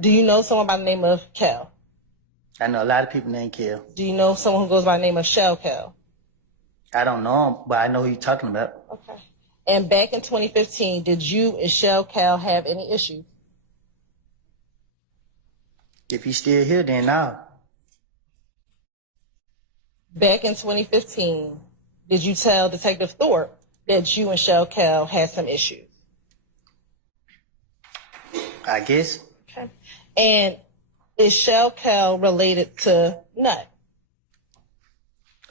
Do you know someone by the name of Kel? I know a lot of people named Kel. Do you know someone who goes by the name of Shell Kel? I don't know him, but I know who you're talking about. Okay. And back in 2015, did you and Shell Kel have any issues? If he's still here, then no. Back in 2015, did you tell Detective Thorpe that you and Shell Kel had some issues? I guess. Okay. And is Shell Kel related to Nut?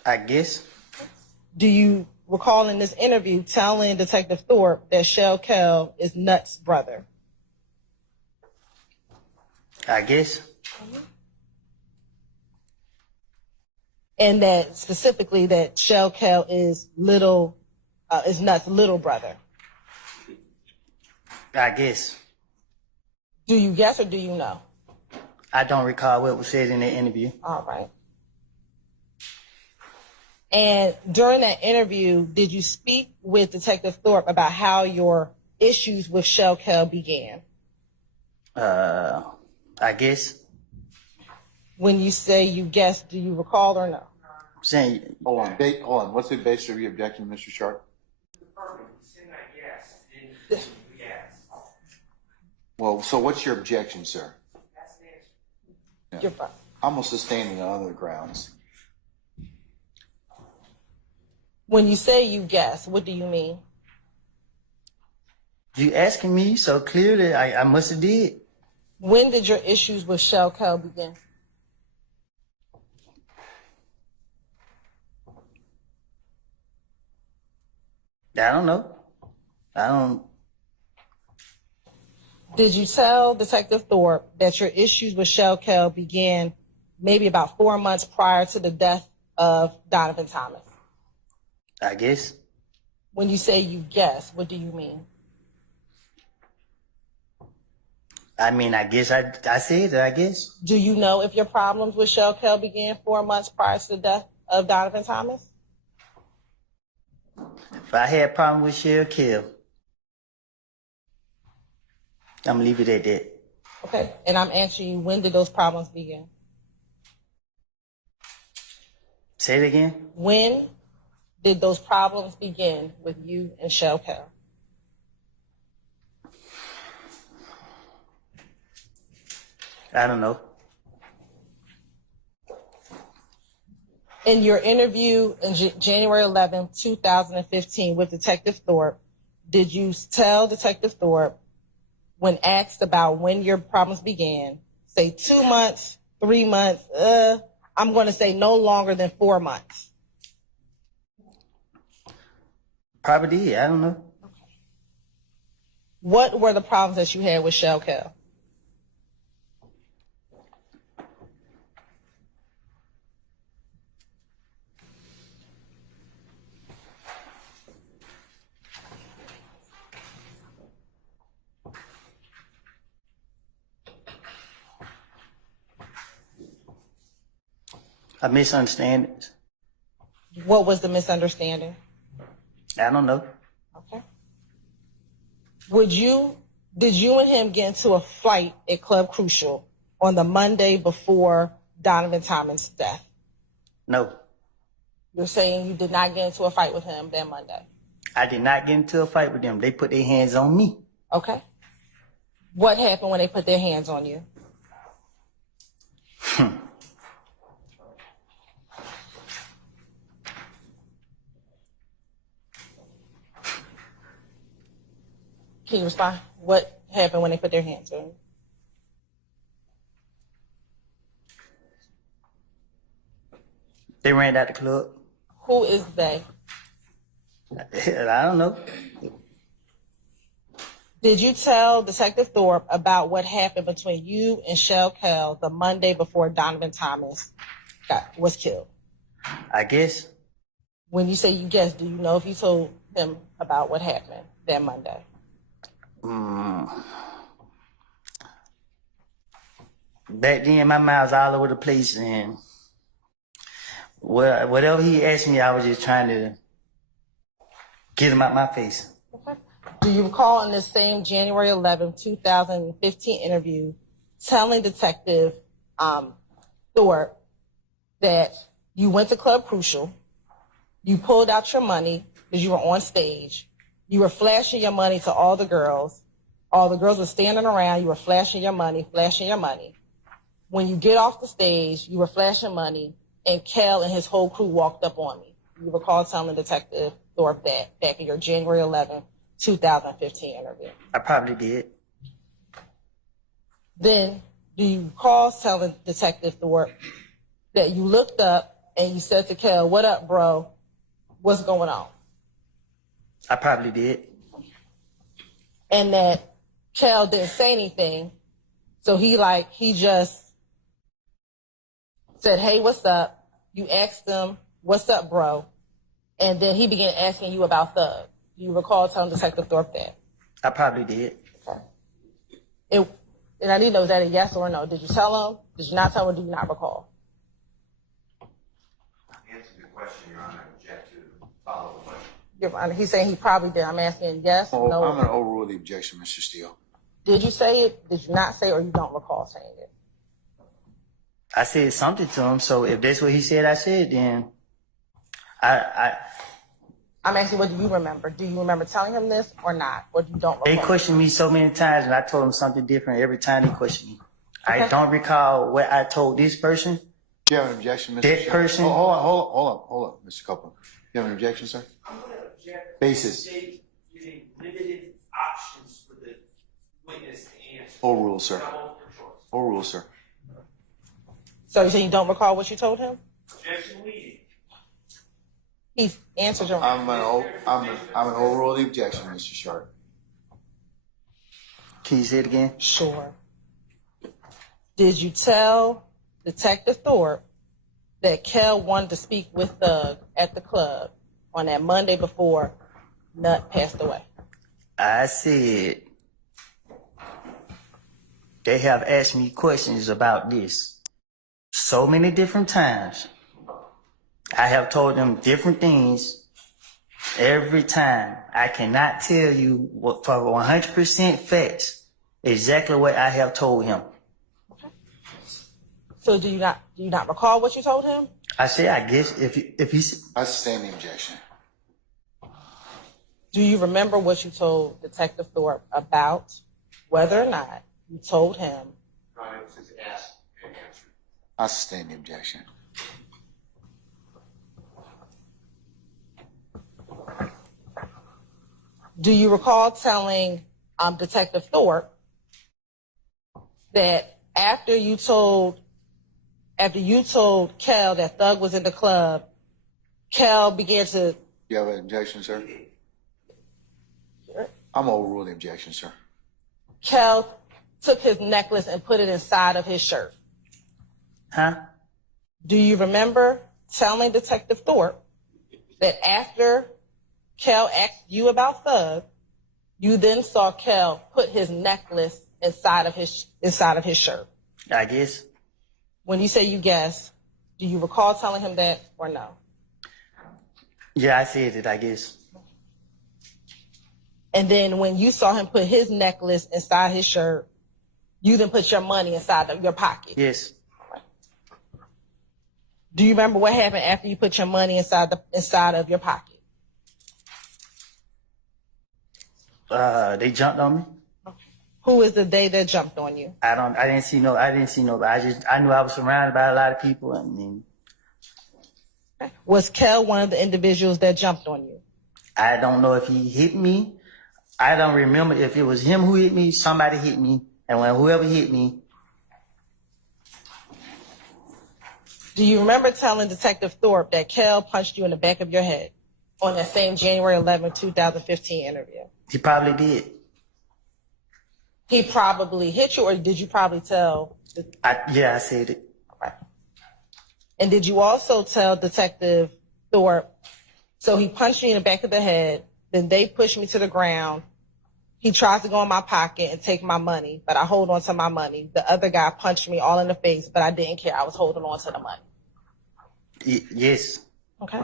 I guess. Do you recall in this interview telling Detective Thorpe that Shell Kel is Nut's brother? I guess. And that specifically that Shell Kel is Nut's little brother? I guess. Do you guess or do you know? I don't recall what was said in the interview. All right. And during that interview, did you speak with Detective Thorpe about how your issues with Shell Kel began? I guess. When you say you guess, do you recall or no? Saying, hold on. What's the basis of your objection, Mr. Sharp? Well, so what's your objection, sir? Yeah. You're fine. I'm going to sustain it on other grounds. When you say you guess, what do you mean? you asking me so clearly, I must have did. When did your issues with Shell Kel begin? I don't know. Did you tell Detective Thorpe that your issues with Shell Kel began maybe about 4 months prior to the death of Donovan Thomas? I guess. When you say you guess, what do you mean? I mean, I guess I said it, I guess. Do you know if your problems with Shell Kel began 4 months prior to the death of Donovan Thomas? If I had a problem with Shell Kel, I'm going to leave it at that. Okay, and I'm asking you, when did those problems begin? Say it again. When did those problems begin with you and Shell Kel? I don't know. In your interview in January 11, 2015 with Detective Thorpe, did you tell Detective Thorpe, when asked about when your problems began, say 2 months, 3 months, I'm going to say no longer than 4 months? Probably did. I don't know. Okay. What were the problems that you had with Shell Kel? A misunderstanding. What was the misunderstanding? I don't know. Okay. Did you and him get into a fight at Club Crucial on the Monday before Donovan Thomas' death? No. You're saying you did not get into a fight with him that Monday? I did not get into a fight with them. They put their hands on me. Okay. What happened when they put their hands on you? Can you respond? What happened when they put their hands on you? They ran out the club. Who is they? I don't know. Did you tell Detective Thorpe about what happened between you and Shell Kel the Monday before Donovan Thomas was killed? I guess. When you say you guess, do you know if you told him about what happened that Monday? Back then, my mind was all over the place, and whatever he asked me, I was just trying to get him out my face. Okay. Do you recall in this same January 11, 2015 interview telling Detective Thorpe that you went to Club Crucial, you pulled out your money because you were on stage, you were flashing your money to all the girls were standing around, you were flashing your money. When you get off the stage, you were flashing money, and Kel and his whole crew walked up on me. You recall telling Detective Thorpe that back in your January 11, 2015 interview. I probably did. Then, do you recall telling Detective Thorpe that you looked up and you said to Kel, "What up, bro? What's going on?" I probably did. And that Kel didn't say anything, so he just said, "Hey, what's up?" You asked him, "What's up, bro?" And then he began asking you about Thug. Do you recall telling Detective Thorpe that? I probably did. And I need to know, is that a yes or a no? Did you tell him? Did you not tell him, or do you not recall? Answer the question, Your Honor. Object to follow the question. Your Honor, he's saying he probably did. I'm asking yes, no. I'm going to overrule the objection, Mr. Steele. Did you say it? Did you not say it, or you don't recall saying it? I said something to him, so if that's what he said I said, then I'm asking, what do you remember? Do you remember telling him this or not? Or you don't recall? they questioned me so many times, and I told them something different every time they questioned me. Okay. I don't recall what I told this person. Do you have an objection, Mr. That Steele? person- Oh, hold on, Mr. Copeland. Do you have an objection, sir? I'm going to object. Basis. Giving limited options for the witness to answer. Overrule, sir. Not multiple choice. Overrule, sir. So you say you don't recall what you told him? Objection leading. He answered your I'm gonna overrule the objection, Mr. Sharp. Can you say it again? Sure. Did you tell Detective Thorpe that Kel wanted to speak with Thug at the club on that Monday before Nut passed away? I said they have asked me questions about this so many different times. I have told them different things every time. I cannot tell you what, for 100% facts exactly what I have told him. So do you not recall what you told him? I say, I guess if he's I sustain the objection. Do you remember what you told Detective Thorpe about whether or not you told him? Your Honor, since asked and answered. I sustain the objection. Do you recall telling Detective Thorpe that after you told Kel that Thug was in the club, Kel began to... You have an objection, sir? I'm gonna overrule the objection, sir. Kel took his necklace and put it inside of his shirt. huh? Do you remember telling Detective Thorpe that after Kel asked you about Thug, you then saw Kel put his necklace inside of his shirt? I guess. When you say you guess, do you recall telling him that or no? Yeah, I said it, I guess. And then when you saw him put his necklace inside his shirt, you then put your money inside of your pocket. Yes. Do you remember what happened after you put your money inside of your pocket? They jumped on me. Who is the they that jumped on you? I didn't see no. I knew I was surrounded by a lot of people, and Was Kel one of the individuals that jumped on you? I don't know if he hit me. I don't remember if it was him who hit me. Somebody hit me, and when whoever hit me, Do you remember telling Detective Thorpe that Kel punched you in the back of your head on that same January 11, 2015 interview? he probably did. He probably hit you, or did you probably tell? I said it. Right. And did you also tell Detective Thorpe, so he punched me in the back of the head, then they pushed me to the ground. He tries to go in my pocket and take my money, but I hold on to my money. The other guy punched me all in the face, but I didn't care. I was holding on to the money. Yes. Okay.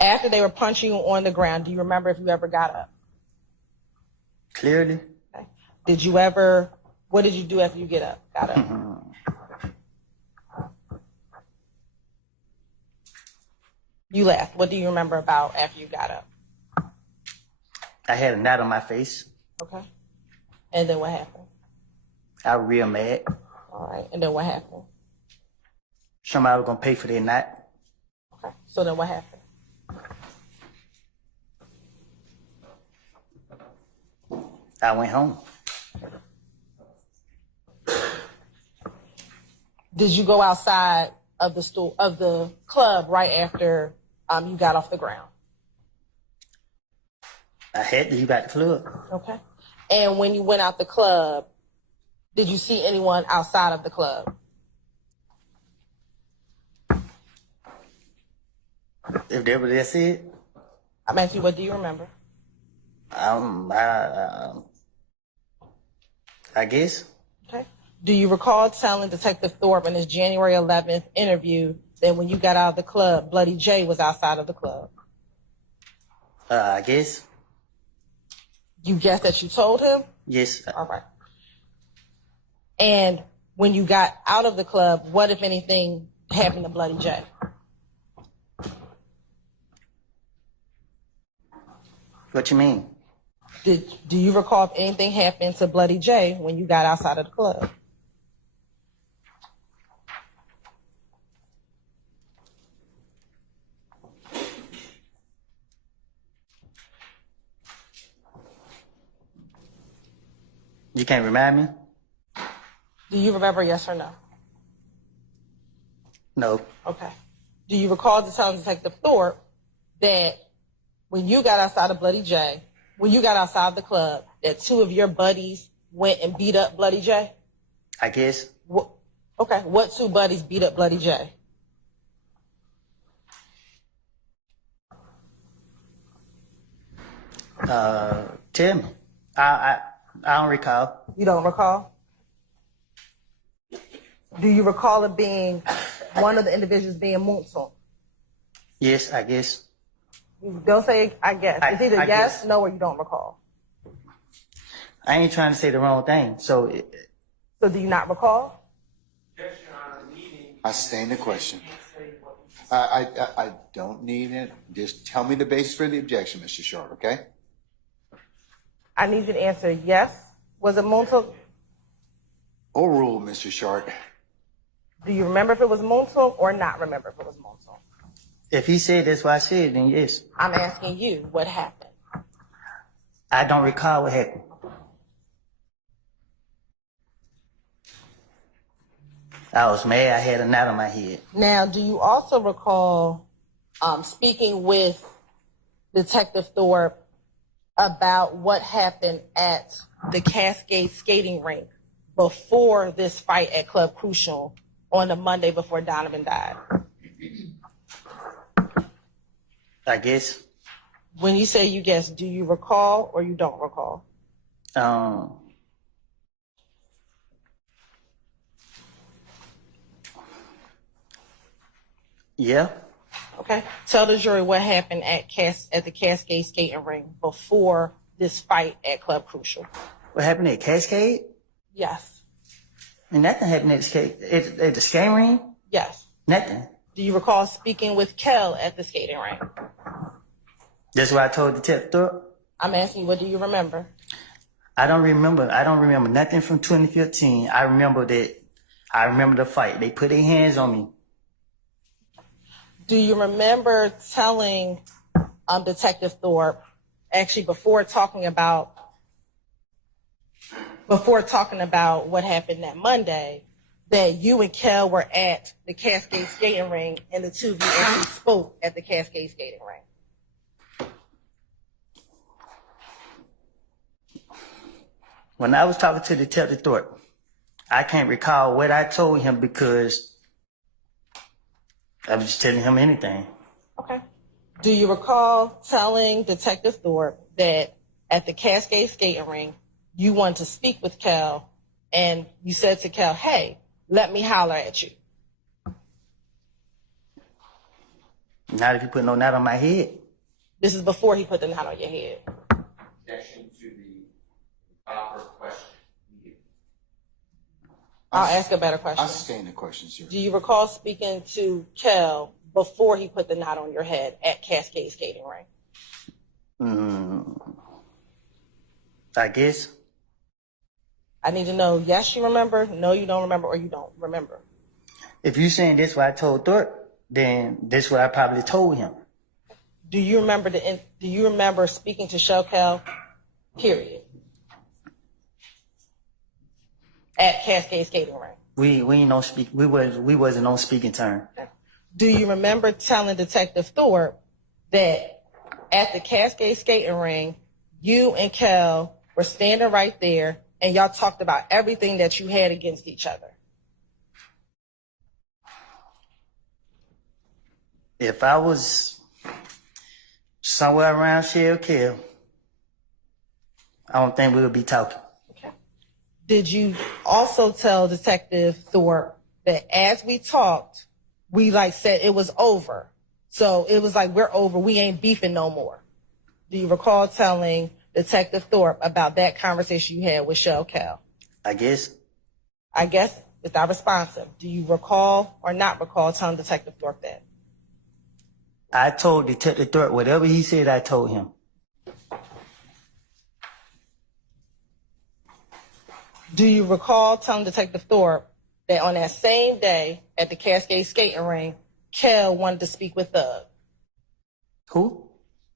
After they were punching you on the ground, do you remember if you ever got up? Clearly. Okay. What did you do after you got up? You laughed. What do you remember about after you got up? I had a knot on my face. Okay. And then what happened? I was real mad. All right. And then what happened? Somebody was going to pay for their knot. Okay. So then what happened? I went home. Did you go outside of the club right after you got off the ground? I had to leave out the club. Okay. And when you went out the club, did you see anyone outside of the club? If that was that's it, I'm asking you, what do you remember? I guess. Okay. Do you recall telling Detective Thorpe in his January 11th interview that when you got out of the club, Bloody J was outside of the club? I guess. You guess that you told him? Yes. All right. And when you got out of the club, what, if anything, happened to Bloody J? What you mean? Do you recall if anything happened to Bloody J when you got outside of the club? You can't remind me? Do you remember, yes or no? No. Okay. Do you recall telling Detective Thorpe that when you got outside of Bloody J, when you got outside the club, that two of your buddies went and beat up Bloody J? I guess. Okay. What two buddies beat up Bloody J? Tell me. I don't recall. You don't recall? Do you recall it being one of the individuals being Munson? Yes, I guess. Don't say I guess. It's either I yes, guess. no, or you don't recall. I ain't trying to say the wrong thing. So So do you not recall? Yes, Your Honor, the meeting. I stand the question. Can't say what you said. I don't need it. Just tell me the basis for the objection, Mr. Short, okay? I need you to answer yes. Was it Munson? Overrule, Mr. Short. Do you remember if it was Munson or not remember if it was Munson? if he said that's what I said, then yes. I'm asking you what happened. I don't recall what happened. I was mad. I had a knot on my head. Now, do you also recall speaking with Detective Thorpe about what happened at the Cascade skating rink before this fight at Club Crucial on the Monday before Donovan died? I guess. When you say you guess, do you recall or you don't recall? Yeah. Okay. Tell the jury what happened at the Cascade skating rink before this fight at Club Crucial. What happened at Cascade? Yes. And nothing happened at the skating ring? Yes. Nothing. Do you recall speaking with Kel at the skating rink? That's what I told Detective Thorpe. I'm asking you, what do you remember? I don't remember nothing from 2015. I remember the fight. They put their hands on me. Do you remember telling Detective Thorpe, actually before talking about what happened that Monday, that you and Kel were at the Cascade skating ring and the two of you actually spoke at the Cascade skating ring? When I was talking to Detective Thorpe, I can't recall what I told him because I was just telling him anything. Okay. Do you recall telling Detective Thorpe that at the Cascade skating ring, you wanted to speak with Kel and you said to Kel, hey, let me holler at you? Not if you put no knot on my head. This is before he put the knot on your head. Objection to the I'll ask a better question. I sustain the question, sir. Do you recall speaking to Kel before he put the knot on your head at Cascade Skating Ring? I guess. I need to know, yes, you remember, no, you don't remember, or you don't remember. If you saying this what I told Thorpe, then this what I probably told him. Do you remember speaking to Kel? Period. At Cascade Skating Ring. We wasn't on speaking term. Do you remember telling Detective Thorpe that at the Cascade Skating Ring, you and Kel were standing right there and y'all talked about everything that you had against each other? If I was somewhere around Shell Kill, I don't think we would be talking. Okay. Did you also tell Detective Thorpe that as we talked, we said it was over? So it was like, we're over, we ain't beefing no more. Do you recall telling Detective Thorpe about that conversation you had with Kel? I guess. I guess it's not responsive. Do you recall or not recall telling Detective Thorpe that? I told Detective Thorpe whatever he said, I told him. Do you recall telling Detective Thorpe that on that same day at the Cascade Skating Ring, Kel wanted to speak with Thug? Who?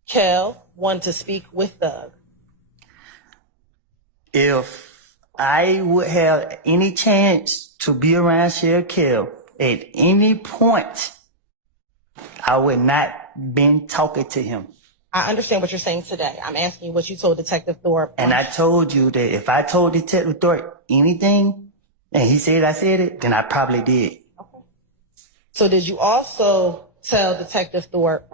Kel wanted to speak with Thug. If I would have any chance to be around Shell Kill at any point, I would not been talking to him. I understand what you're saying today. I'm asking you what you told Detective Thorpe. And I told you that if I told Detective Thorpe anything, and he said I said it, then I probably did. Okay. So did you also tell Detective Thorpe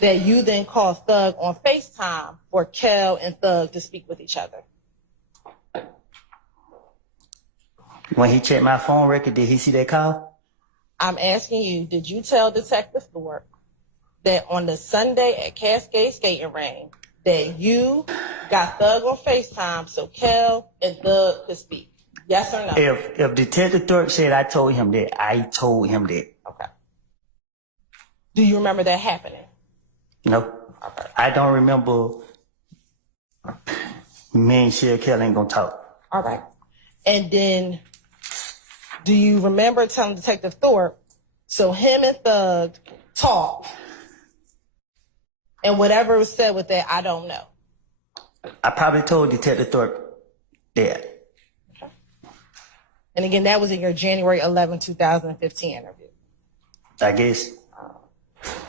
that you then called Thug on FaceTime for Kel and Thug to speak with each other? When he checked my phone record, did he see that call? I'm asking you, did you tell Detective Thorpe that on the Sunday at Cascade Skating Ring that you got Thug on FaceTime so Kel and Thug could speak? Yes or no? If Detective Thorpe said I told him that, I told him that. Okay. Do you remember that happening? No. Okay. I don't remember me and Shell Kill ain't gonna talk. All right. And then, do you remember telling Detective Thorpe, so him and Thug talked, and whatever was said with that, I don't know? I probably told Detective Thorpe that. Okay. And again, that was in your January 11, 2015 interview. I guess.